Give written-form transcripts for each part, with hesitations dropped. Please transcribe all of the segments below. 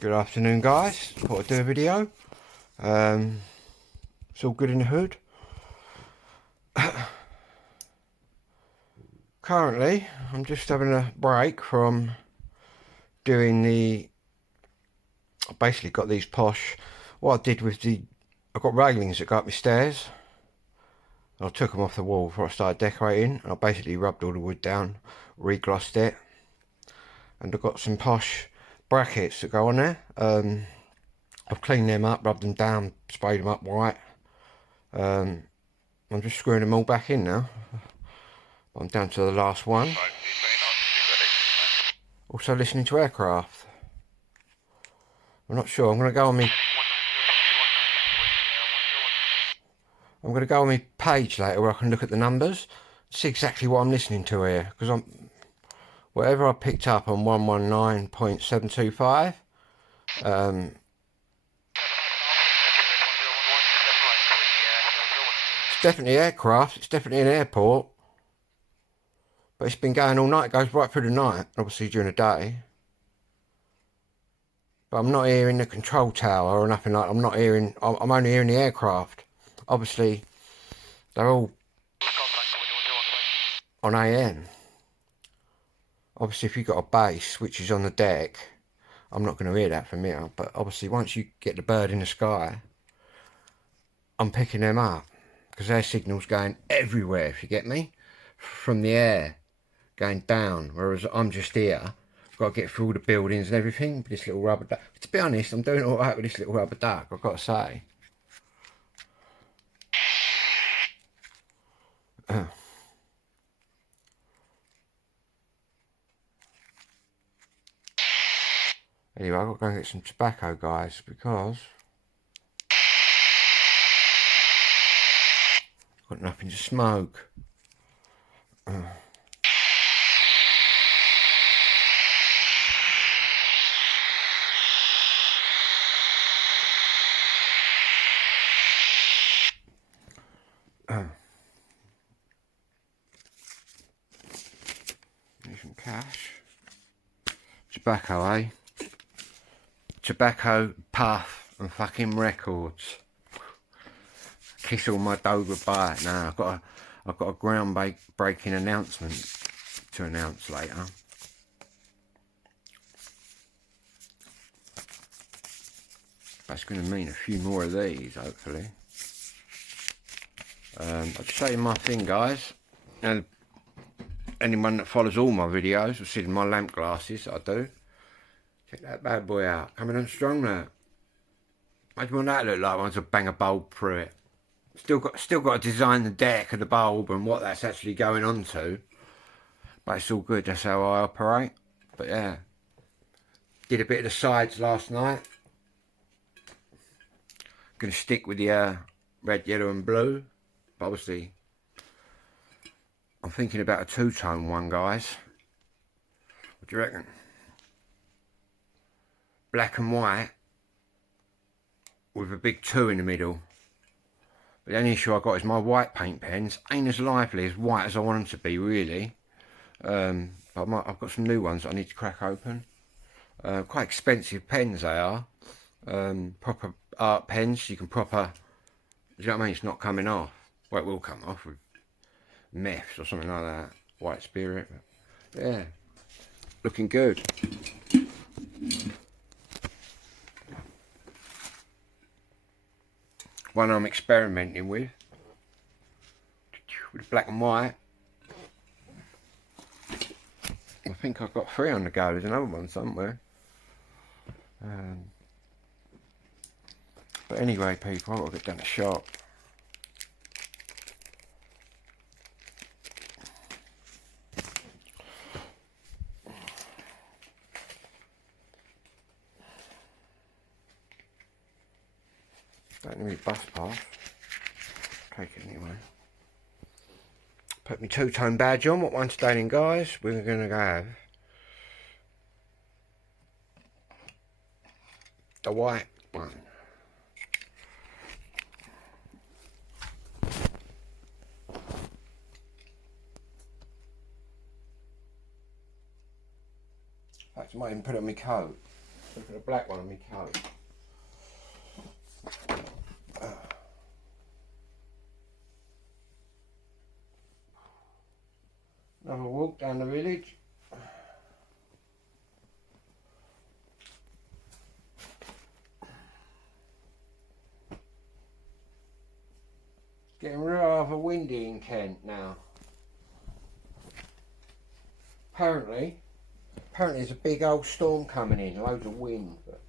Good afternoon, guys. Thought I'd do a video. It's all good in the hood. Currently, I'm just having a break from doing the... I basically got these posh... What I did with I've got railings that go up my stairs. I took them off the wall before I started decorating. And I basically rubbed all the wood down, re-glossed it. And I've got some posh brackets that go on there. I've cleaned them up, rubbed them down, sprayed them up white. I'm just screwing them all back in now. I'm down to the last one. Also listening to aircraft. I'm not sure. I'm going to go on my page later where I can look at the numbers, see exactly what I'm listening to here, because whatever I picked up on 119.725. It's definitely aircraft. It's definitely an airport. But it's been going all night. It goes right through the night, obviously during the day. But I'm not hearing the control tower or nothing like that. I'm not hearing... I'm only hearing the aircraft. Obviously, they're all on AM. Obviously, if you've got a base, which is on the deck, I'm not going to hear that from here. But obviously, once you get the bird in the sky, I'm picking them up. Because their signal's going everywhere, if you get me. From the air, going down. Whereas I'm just here. Got to get through all the buildings and everything with this little rubber duck. To be honest, I'm doing all right with this little rubber duck, I've got to say. Anyway, I've got to go and get some tobacco, guys, because I've got nothing to smoke. Need some cash. Tobacco, eh? Tobacco, puff, and fucking records. Kiss all my dough goodbye. Now I've got a ground-breaking announcement to announce later. That's going to mean a few more of these, hopefully. I'll just show you my thing, guys. And anyone that follows all my videos will see my lamp glasses that I do. Check that bad boy out. Coming on strong now. Imagine what that look like once I bang a bulb through it. Still got to design the deck of the bulb and what that's actually going on to. But it's all good, that's how I operate. But yeah. Did a bit of the sides last night. Gonna stick with the red, yellow and blue. But obviously, I'm thinking about a two-tone one, guys. What do you reckon? Black and white with a big 2 in the middle. But the only issue I got is my white paint pens ain't as lively as white as I want them to be, really. But I've got some new ones that I need to crack open. Quite expensive pens they are. Proper art pens. You can proper... Do you know what I mean? It's not coming off. Well, it will come off with meths or something like that. White spirit. But yeah. Looking good. One I'm experimenting with black and white. I think I've got 3 on the go. There's another one somewhere. But anyway, people, I've got to get down to the shop. Don't need bus pass. Take it anyway. Put my two-tone badge on. What one's staying, guys? We're going to have the white one. In fact, I might even put it on my coat. Look at the black one on my coat. Another walk down the village. Getting rather windy in Kent now. Apparently there's a big old storm coming in, loads of wind. But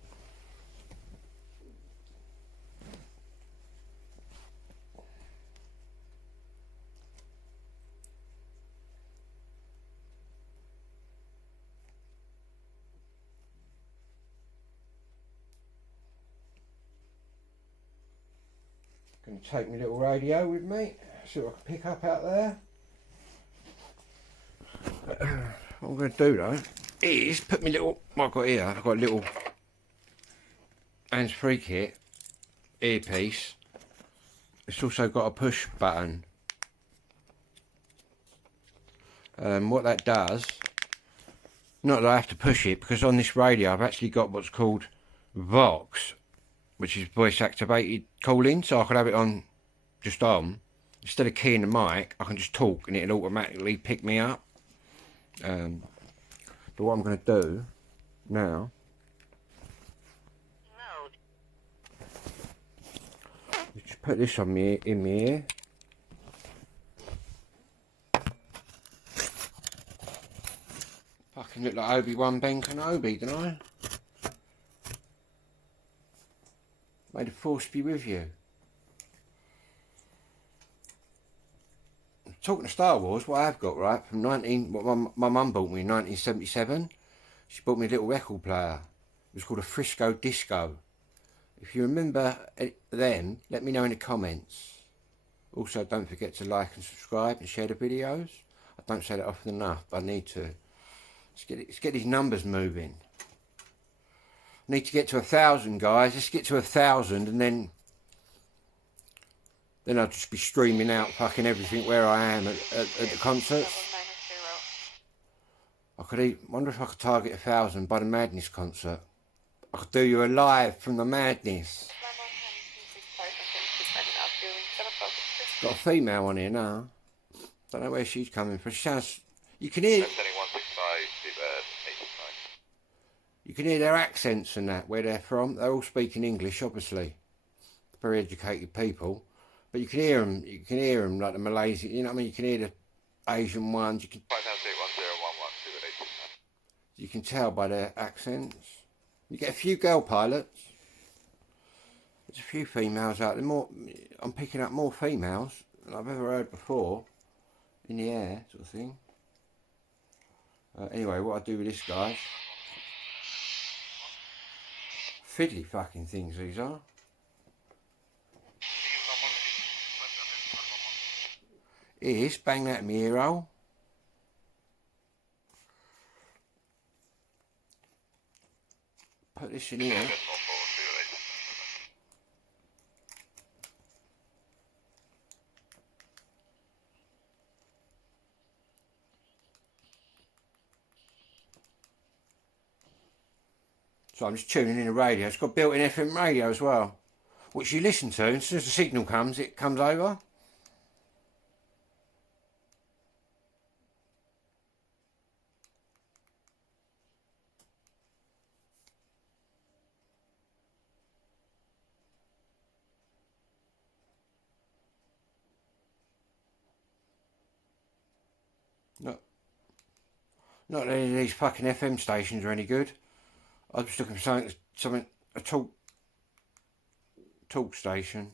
going to take my little radio with me, see what I can pick up out there. What I'm going to do though is put my little, what I've got here, I've got a little hands-free kit, earpiece. It's also got a push button. What that does, not that I have to push it, because on this radio I've actually got what's called Vox, which is voice activated calling, so I could have it on, just on. Instead of keying the mic, I can just talk and it'll automatically pick me up. But what I'm going to do now is just put this on me in my ear. Fucking look like Obi-Wan Ben Kenobi, don't I? May the force be with you. Talking of Star Wars, what I've got, right, from what my mum bought me in 1977, she bought me a little record player. It was called a Frisco Disco. If you remember them, let me know in the comments. Also, don't forget to like and subscribe and share the videos. I don't say that often enough, but I need to. Let's get these numbers moving. I need to get to 1,000, guys. Let's get to 1,000, and then I'll just be streaming out fucking everything where I am at the concerts. I could wonder if I could target 1,000 by the Madness concert. I could do you a live from the Madness. Got a female on here now. Don't know where she's coming from. She sounds. You can hear. You can hear their accents and that, where they're from. They're all speaking English, obviously. Very educated people. But you can hear them like the Malaysian, you know what I mean? You can hear the Asian ones. You can tell by their accents. You get a few girl pilots. There's a few females out there. I'm picking up more females than I've ever heard before. In the air, sort of thing. Anyway, what I do with this, guys. Fiddly fucking things these are. Is bang that in my ear hole. Put this in here. So I'm just tuning in the radio. It's got built-in FM radio as well, which you listen to. As soon as the signal comes, it comes over. Not that any of these fucking FM stations are any good. I was just looking for something, a talk station.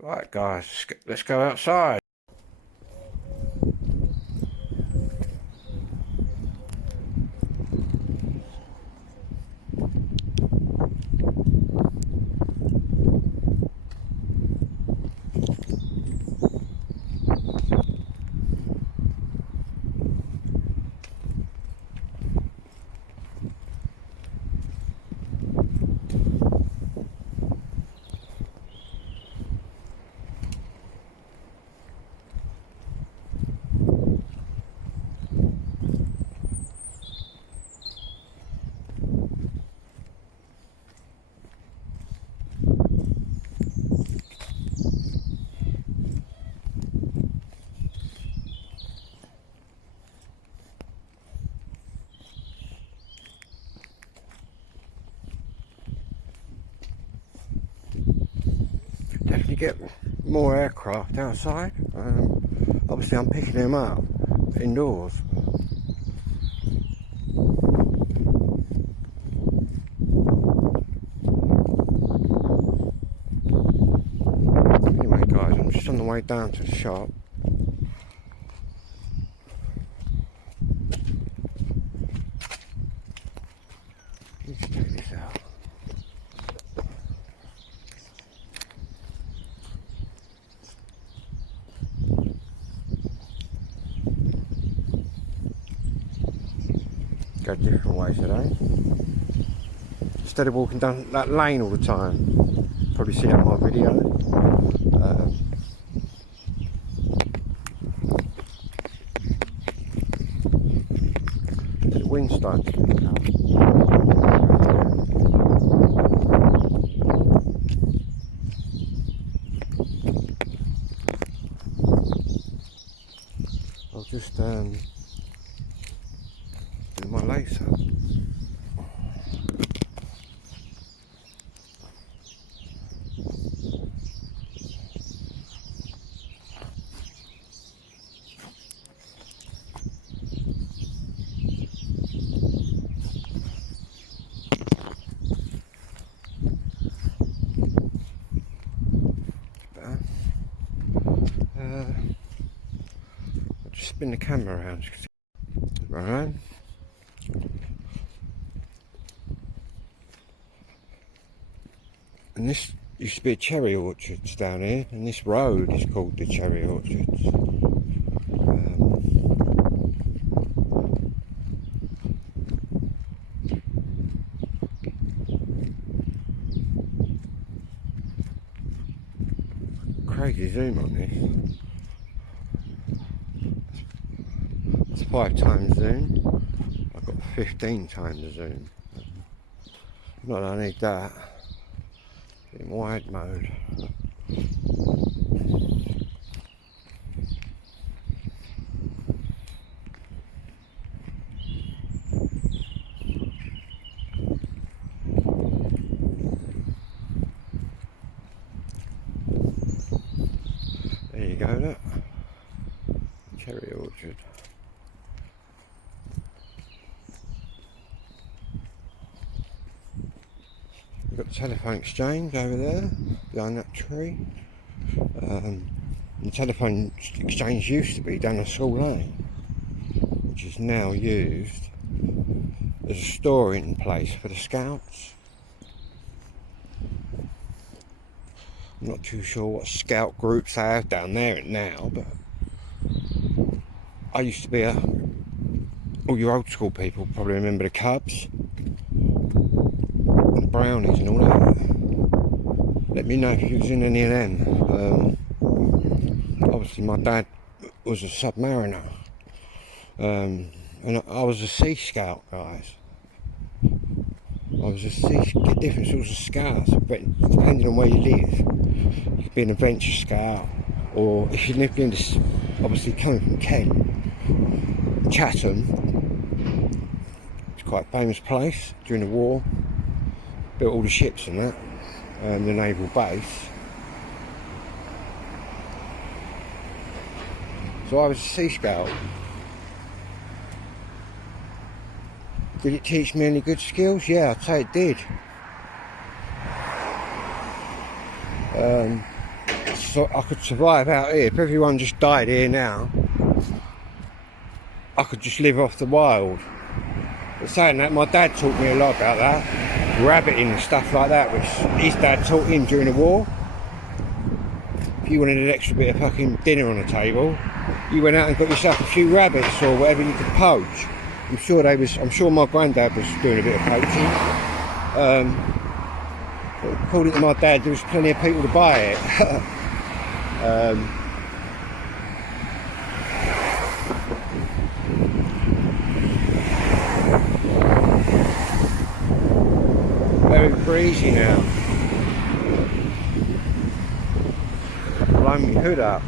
Right, guys, let's go outside. you get more aircraft outside. Obviously I'm picking them up indoors. Anyway guys, I'm just on the way down to the shop. Let's check this out. Go different ways today. Instead of walking down that lane all the time. Probably see it on my video. The wind starts to pick up. I'll just do my lace up. I'll just spin the camera around. Right. And this used to be a cherry orchards down here, and this road is called the Cherry Orchards. Crazy zoom on this. It's 5 times zoom. I've got 15 times the zoom. Not that I need that. In wide mode. There you go, look. Cherry orchard. We've got the telephone exchange over there, behind that tree. The telephone exchange used to be down the school lane, which is now used as a storing place for the scouts. I'm not too sure what scout groups they have down there now, but I used to be all you old school people probably remember the Cubs and Brownies and all that. Let me know if you was in any of them. Obviously my dad was a submariner, and I was a Sea Scout, guys. I was a get different sorts of scouts, but depending on where you live, you could be an adventure scout, or if you lived in this, obviously coming from Kent, Chatham, it's quite a famous place during the war. Built all the ships and that, the naval base. So I was a Sea Scout. Did it teach me any good skills? Yeah, I'd say it did. So I could survive out here. If everyone just died here now, I could just live off the wild. But saying that, my dad taught me a lot about that. Rabbiting and stuff like that, which his dad taught him during the war. If you wanted an extra bit of fucking dinner on the table, you went out and got yourself a few rabbits or whatever you could poach. I'm sure my granddad was doing a bit of poaching. According to my dad, there was plenty of people to buy it. Very breezy now. Blow my hood up.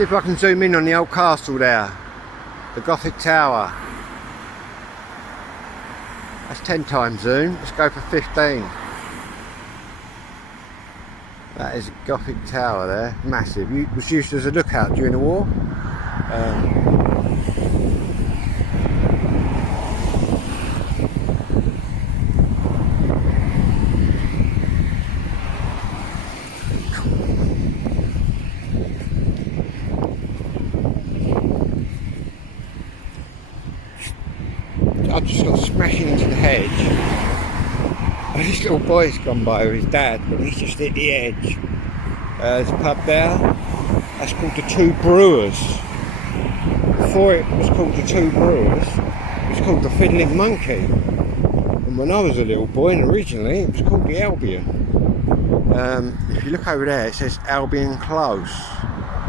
See if I can zoom in on the old castle there. The Gothic Tower. That's 10 times zoom. Let's go for 15. That is a Gothic Tower there. Massive. It was used as a lookout during the war. I've just got smashing into the hedge. And this little boy's gone by with his dad, but he's just at the edge. There's a pub there. That's called the Two Brewers. Before it was called the Two Brewers, it was called the Fiddling Monkey. And when I was a little boy, and originally it was called the Albion. If you look over there, it says Albion Close.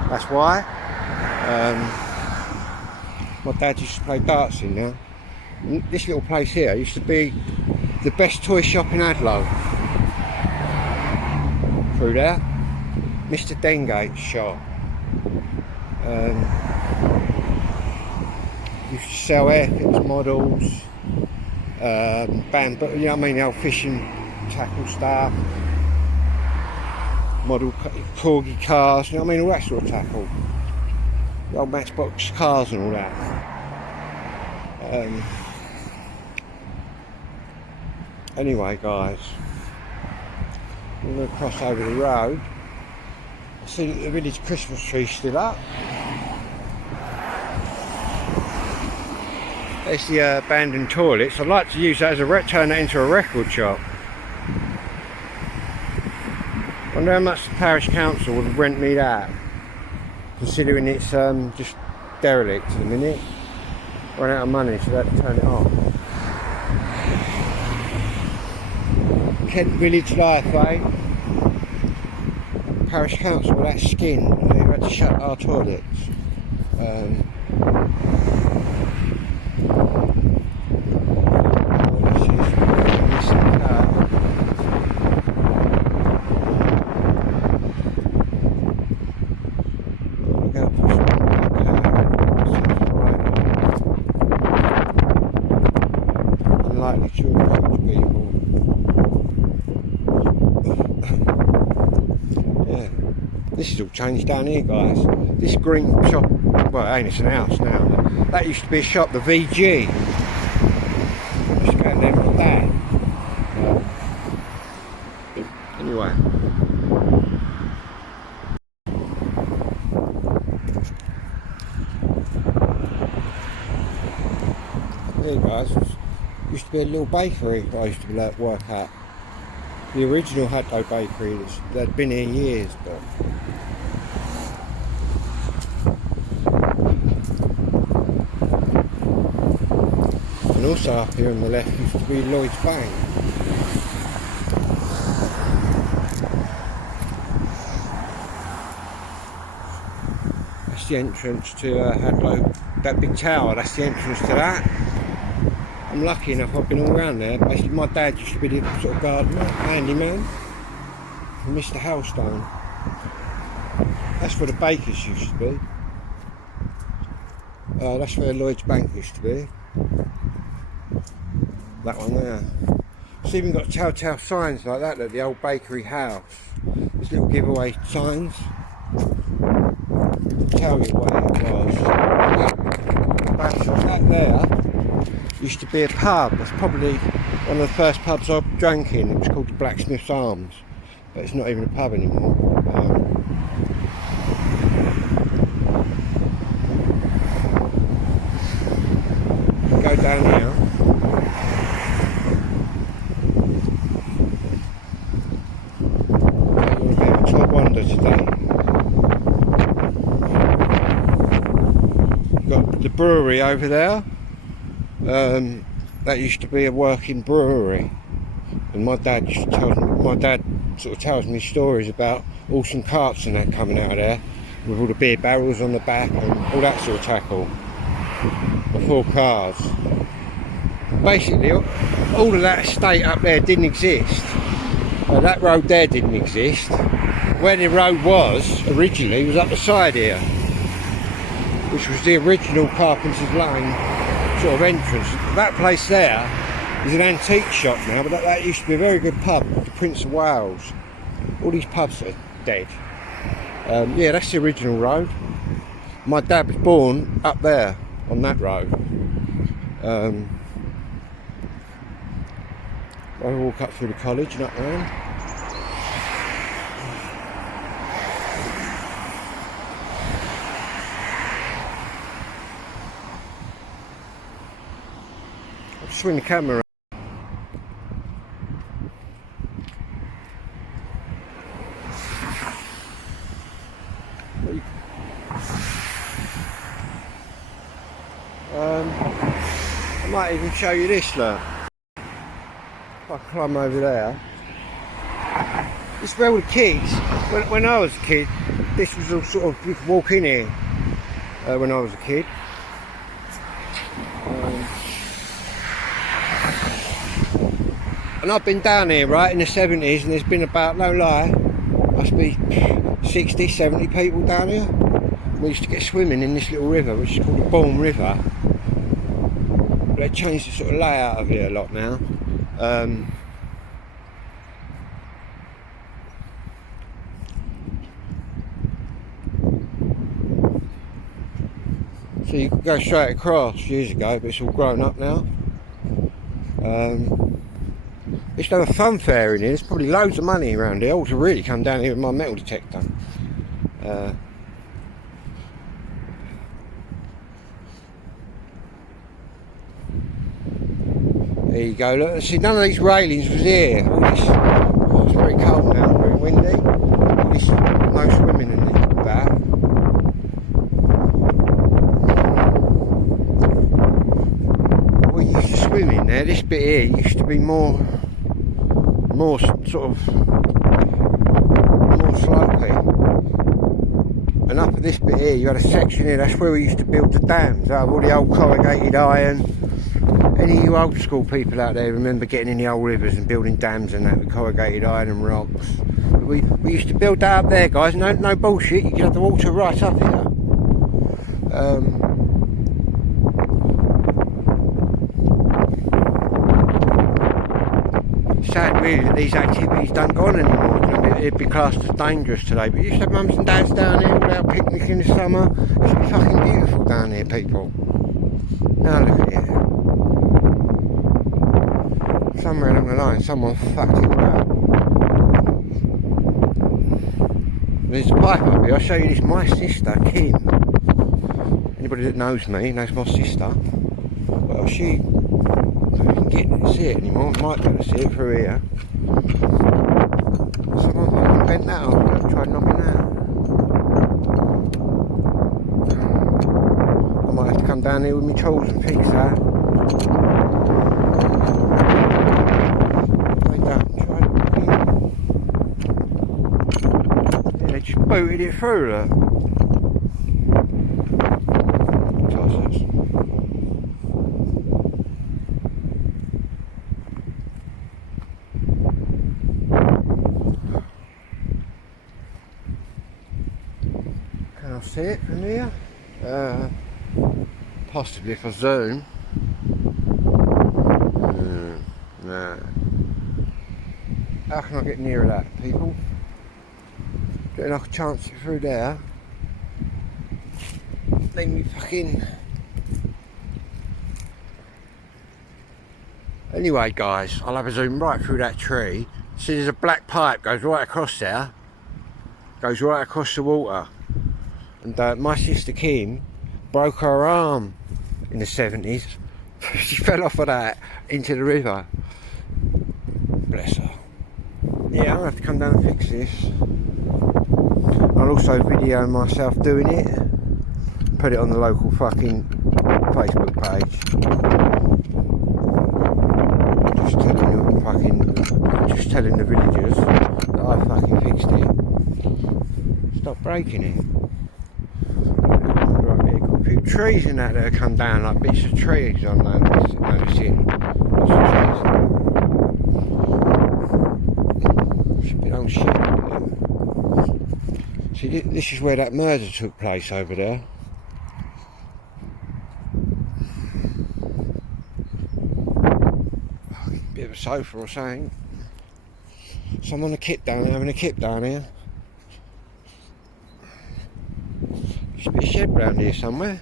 That's why. My dad used to play darts in there. And this little place here used to be the best toy shop in Adlow. Through there, Mr. Dengate's shop. Used to sell airfix models, bamboo, you know what I mean, the old fishing tackle stuff, model corgi cars, you know what I mean, all that sort of tackle. The old Matchbox cars and all that. Anyway guys, I'm going to cross over the road. I see that the village Christmas tree's still up. There's the abandoned toilets. I'd like to use that as a turn that into a record shop. I wonder how much the parish council would rent me that, considering it's just derelict at the minute. Run out of money, so they have to turn it off. Kent Village Life, eh? Parish Council with that skin, they've had to shut our toilets. Unlikely to approach people. Yeah, this is all changed down here, guys. This green shop, well, ain't it's an house now. That used to be a shop, the VG. Just go there with that. Anyway. There, guys. Used to be a little bakery I used to work at. The original Hadlow bakery, they'd been here years, but and also up here on the left used to be Lloyd's Bank. That's the entrance to Hadlow, that big tower, that's the entrance to that. I'm lucky enough, I've been all around there. Basically, my dad used to be the sort of gardener, handyman, Mr. Halstone. That's where the bakers used to be. That's where Lloyd's Bank used to be. That one there. It's even got telltale signs like that at the old bakery house. There's little giveaway signs. Tell you what it was. That there used to be a pub. That's probably one of the first pubs I drank in. It was called the Blacksmith's Arms, but it's not even a pub anymore. Go down here. A bit of a tour wander today. You've got the brewery over there. That used to be a working brewery, and my dad sort of tells me stories about awesome carts and that coming out of there with all the beer barrels on the back and all that sort of tackle. The 4 cars. Basically, all of that estate up there didn't exist. That road there didn't exist. Where the road was originally was up the side here. which was the original Carpenter's Lane sort of entrance. That place there is an antique shop now, but that used to be a very good pub, the Prince of Wales. All these pubs are dead. Yeah, that's the original road. My dad was born up there on that road. I walk up through the college and up round. I'll swing the camera around. I might even show you this, look. If I climb over there. This is where all the kids, when I was a kid, this was all sort of, you could walk in here when I was a kid. And I've been down here, right, in the 70s, and there's been about, no lie, must be 60, 70 people down here. We used to get swimming in this little river, which is called the Bourne River. But they changed the sort of layout of it a lot now. So you could go straight across years ago, but it's all grown up now. Used to have a fun fair in here. There's probably loads of money around here. I ought to really come down here with my metal detector. There you go, look, see, none of these railings was here. All this, oh, it's very cold now, very windy. All this, no swimming in this bath. We used to swim in there. This bit here used to be more sort of, more slopey. And up at this bit here, you had a section here, that's where we used to build the dams out of all the old corrugated iron. Any of you old school people out there remember getting in the old rivers and building dams and that with corrugated iron and rocks? We used to build that up there, guys. No bullshit. You could have the water right up here. Sad really that these activities don't go on anymore. You know, it'd be classed as dangerous today. But you used to have mums and dads down here all out picnicking in the summer. It used to be fucking beautiful down here, people. Now look at it. Somewhere along the line, someone fucked it up. There's a pipe up here. I'll show you this. My sister, Kim. Anybody that knows me knows my sister. Well, she, I can't get to see it anymore. Might be able to see it through here. Someone fucking bent that off. Tried knocking that out. I might have to come down here with my tools and fix that. Just booted it through, look. Tossers. Can I see it from here? Possibly if I zoom. No. How can I get nearer that, people? Getting like a chance it through there. Let me fucking. Anyway, guys, I'll have a zoom right through that tree. See, there's a black pipe goes right across there. Goes right across the water. And my sister Kim broke her arm in the 70s. She fell off of that into the river. Bless her. Yeah, I'll have to come down and fix this. I'll also video myself doing it, put it on the local fucking Facebook page. Just telling the villagers that I fucking fixed it. Stop breaking it. Right, a few trees in that have come down, like bits of trees I'm noticing. It's a bit old shit. See, this is where that murder took place over there. bit of a sofa or something. Someone a kip down there, having a kip down here. There should be a shed round here somewhere.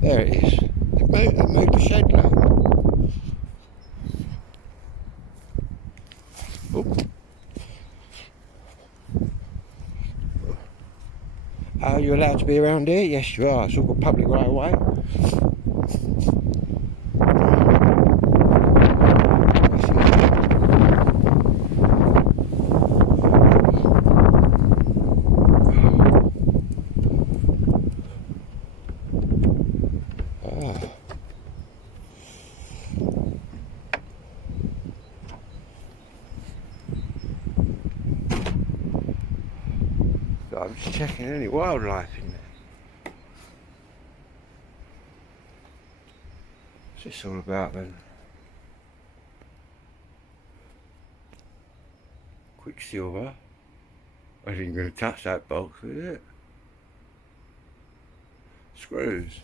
There it is. They've moved the shed, look. Oop. Are you allowed to be around here? Yes, you are. It's all got public right away. I'm just checking any wildlife in there. What's this all about then? Quicksilver. I ain't going to touch that box, is it? Screws.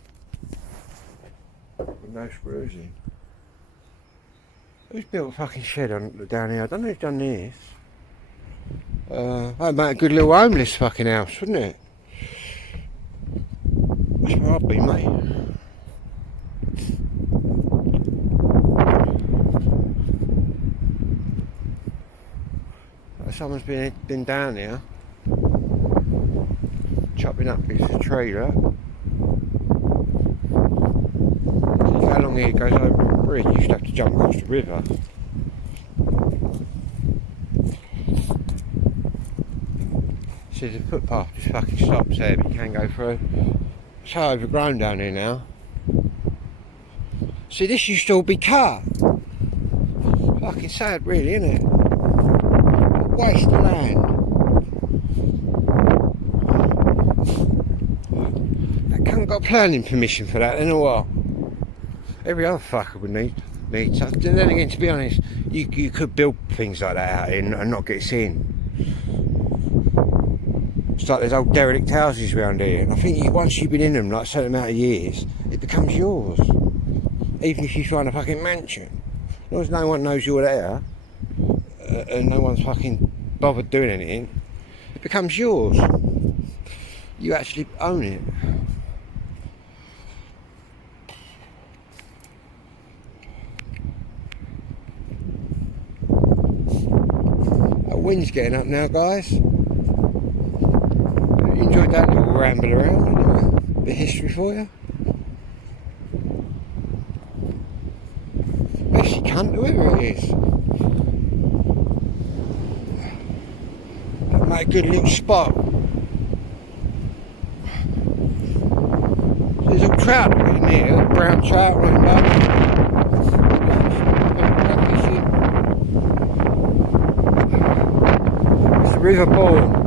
With no screws in. Who's built a fucking shed on down here? I don't know who's done this. That'd make a good little homeless fucking house, wouldn't it? That's where I'd be, mate. Someone's been down here, chopping up this trailer. See how long here it goes over a bridge. You used to have to jump across the river. See, the footpath just fucking stops there, but you can go through. It's so overgrown down here now. See, this used to all be cut. Fucking sad, really, isn't it? Waste of land. That cunt got planning permission for that, then, or what? Every other fucker would need stuff. Then again, to be honest, you could build things like that out here and not get seen. It's like there's old derelict houses around here, and I think once you've been in them like a certain amount of years, it becomes yours. Even if you find a fucking mansion, as long as no one knows you're there, and no one's fucking bothered doing anything, it becomes yours. You actually own it. The wind's getting up now, guys. Enjoyed that little ramble around. A bit of history for you. Actually, cunt, whoever it is. That make a good little spot. There's a trout in here, brown trout, rainbow. It's the River Bourne.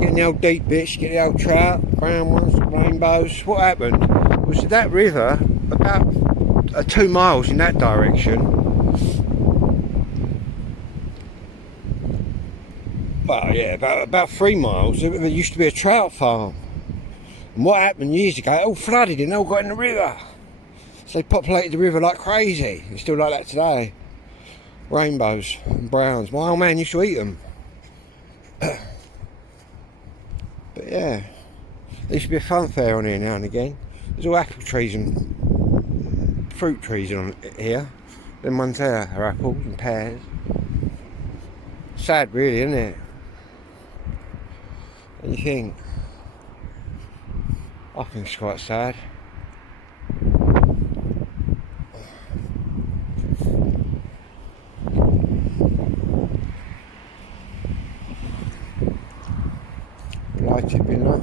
Getting the old deep bits, get the old trout, brown ones, rainbows. What happened was that river, about 2 miles in that direction, well, yeah, about 3 miles, there used to be a trout farm. And what happened years ago, it all flooded and they all got in the river. So they populated the river like crazy. It's still like that today. Rainbows and browns. My old man used to eat them. But yeah, there used to be a fun fair on here now and again. There's all apple trees and fruit trees on here. Them ones there are apples and pears. Sad, really, isn't it? What do you think? I think it's quite sad. Light it been like.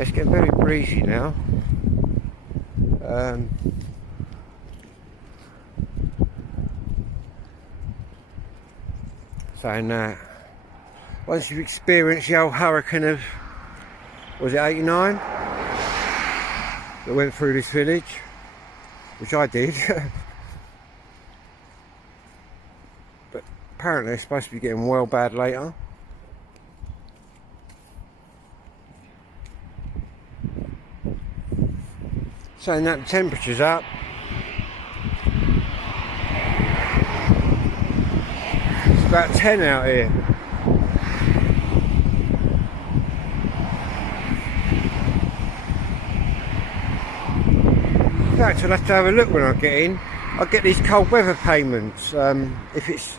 It's getting very breezy now. Saying that, once you've experienced the old hurricane of was it 89? That went through this village, which I did. But apparently it's supposed to be getting well bad later. Saying that the temperature's up. It's about 10 out here. In fact, I'll have to have a look when I get in. I get these cold weather payments. If it's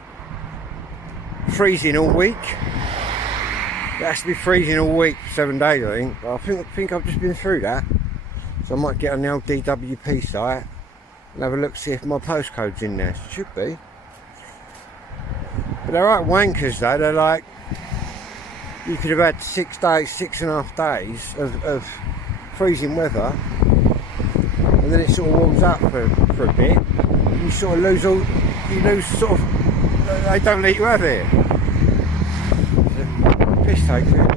freezing all week, it has to be freezing all week for 7 days, I think. But I think I've just been through that. So I might get on the old DWP site and have a look, see if my postcode's in there. It should be. But they're right wankers though. They're like, you could have had 6 days, 6.5 days of freezing weather, and then it sort of warms up for a bit. And you sort of lose sort of, they don't let you have it. Piss take, really.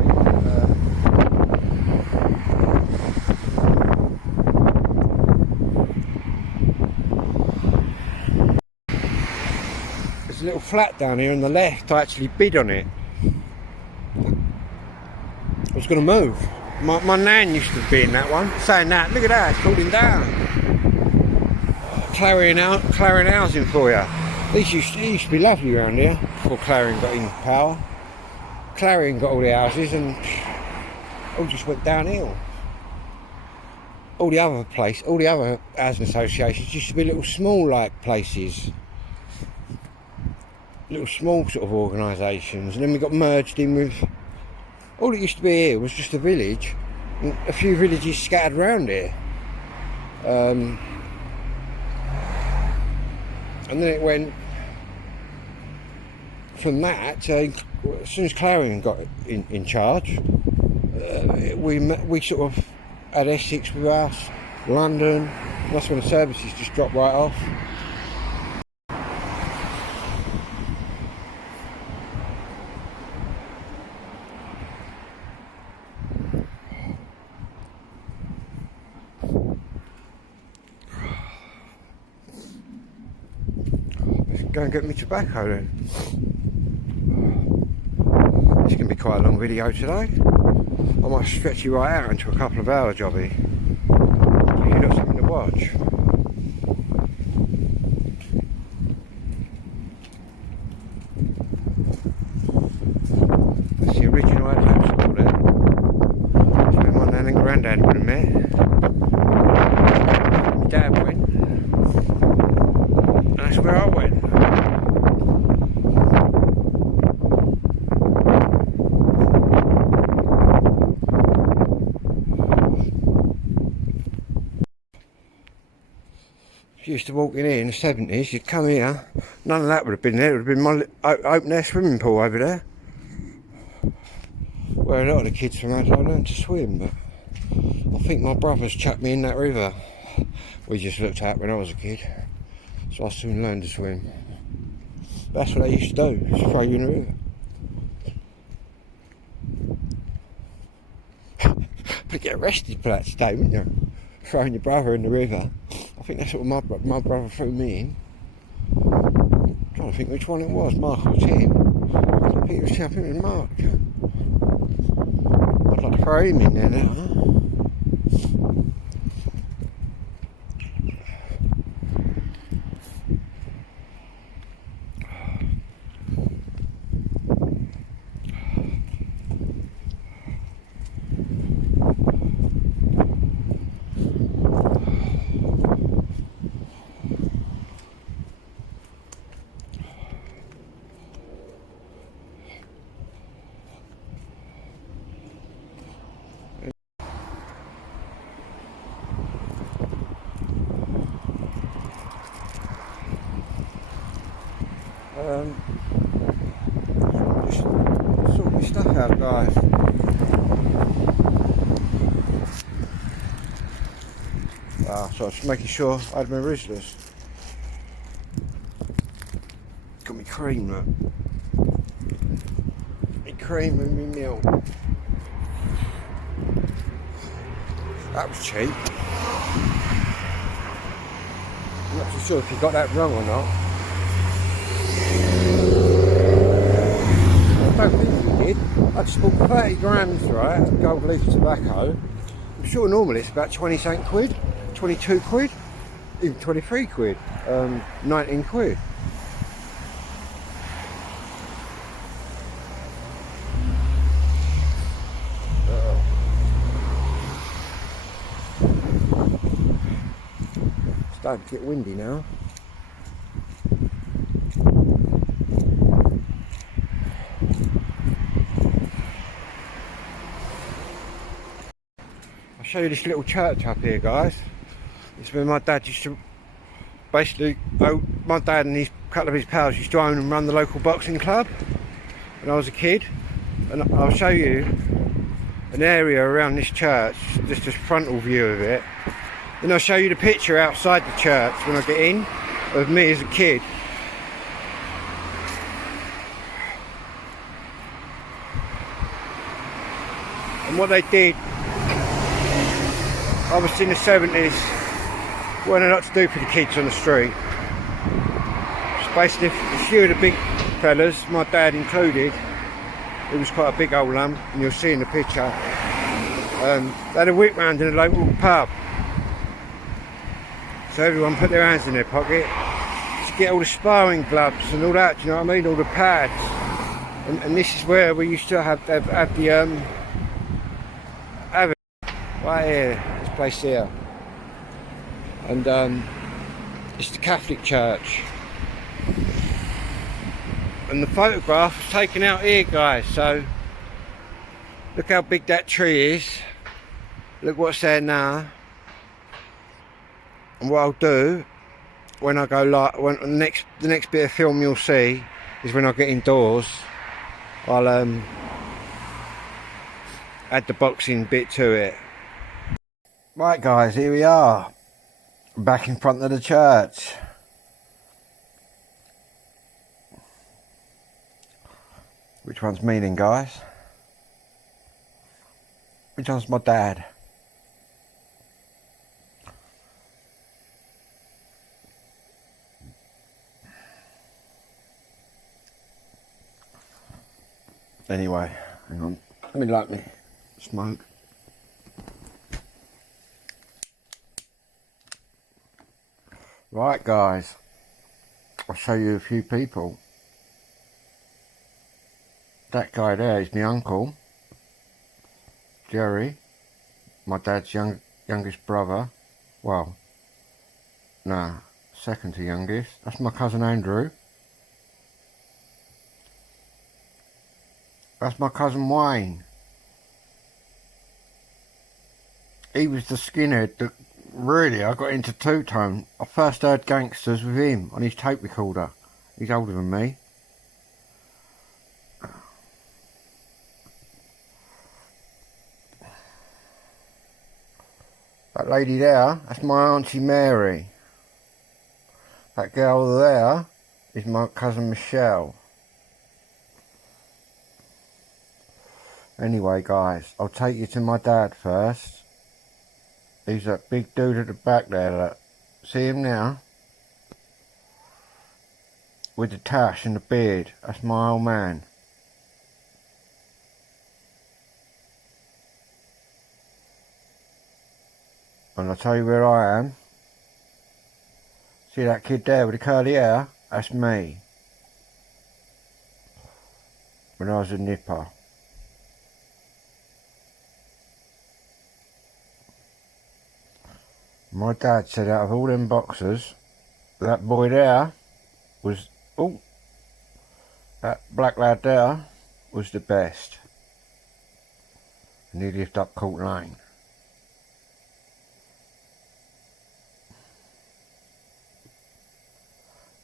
There's a little flat down here on the left. I actually bid on it. I was going to move. My nan used to be in that one. Saying that, look at that, it's falling down. Clarion housing for you. It used to be lovely around here before Clarion got in power. Clarion got all the houses and all just went downhill. All the other housing associations used to be little small like places. Little small sort of organisations, and then we got merged in with. All it used to be here was just a village, and a few villages scattered around here. And then it went from that. As soon as Clarion got in charge, we sort of had Essex with us, London. And that's when the services just dropped right off. Go and get me tobacco then. It's going to be quite a long video today. I might stretch you right out into a couple of hour jobby. You've got something to watch. That's the original ad house all there. That's where my nan and granddad would have met. My dad went. And that's where I went. If you used to walk in here in the 70s, you'd come here, none of that would have been there. It would have been my open air swimming pool over there, where a lot of the kids from Adelaide learned to swim. But I think my brothers chucked me in that river we just looked at when I was a kid, so I soon learned to swim. That's what they used to do, just throw you in the river. But get arrested for that today, wouldn't you? Throwing your brother in the river. I think that's what my brother threw me in. I'm trying to think which one it was, Mark or Tim. I think it was Mark. I'd like to throw him in there now, huh? Just sort my stuff out, guys. So I was just making sure I had my Rizzlers. Got me cream, look. Me cream and me milk. That was cheap. I'm not too sure if you got that wrong or not. I don't think you did. I just bought 30 grams, right, of gold leaf tobacco. I'm sure normally it's about 20 something quid, 22 quid, even 23 quid, 19 quid. It's starting to get windy now. I'll show you this little church up here, guys. It's where my dad used to basically, my dad and a couple of his pals used to own and run the local boxing club when I was a kid. And I'll show you an area around this church, just a frontal view of it. Then I'll show you the picture outside the church when I get in of me as a kid. And what they did, obviously in the 70s, weren't a lot to do for the kids on the street. It's basically a few of the big fellas, my dad included, he was quite a big old lump, and you'll see in the picture. They had a whip round in a local pub. So everyone put their hands in their pocket to get all the sparring gloves and all that, do you know what I mean? All the pads. And this is where we used to have the right here, this place here. And it's the Catholic church. And the photograph was taken out here, guys, so look how big that tree is. Look what's there now. And what I'll do when I go live, when the next bit of film you'll see is when I get indoors, I'll add the boxing bit to it. Right guys, here we are, back in front of the church. Which one's me then, guys? Which one's my dad? Anyway, hang on, let me light me smoke. Right guys, I'll show you a few people. That guy there is my uncle, Jerry, my dad's youngest brother. Well, no, second to youngest. That's my cousin Andrew. That's my cousin Wayne. He was the skinhead that really I got into two-tone. I first heard Gangsters with him on his tape recorder. He's older than me. That lady there, that's my Auntie Mary. That girl there is my cousin Michelle. Anyway guys, I'll take you to my dad first. He's that big dude at the back there, look. See him now? With the tash and the beard, that's my old man. And I'll tell you where I am. See that kid there with the curly hair? That's me. When I was a nipper. My dad said out of all them boxers, that boy there was, that black lad there was the best. And he lived up Court Lane.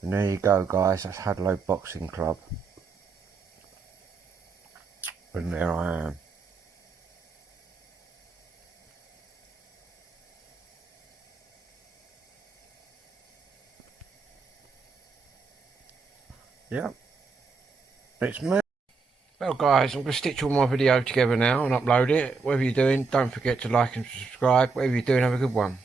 And there you go guys, that's Hadlow Boxing Club. And there I am. Yep, it's me. Well guys, I'm going to stitch all my video together now and upload it. Whatever you're doing, don't forget to like and subscribe. Whatever you're doing, have a good one.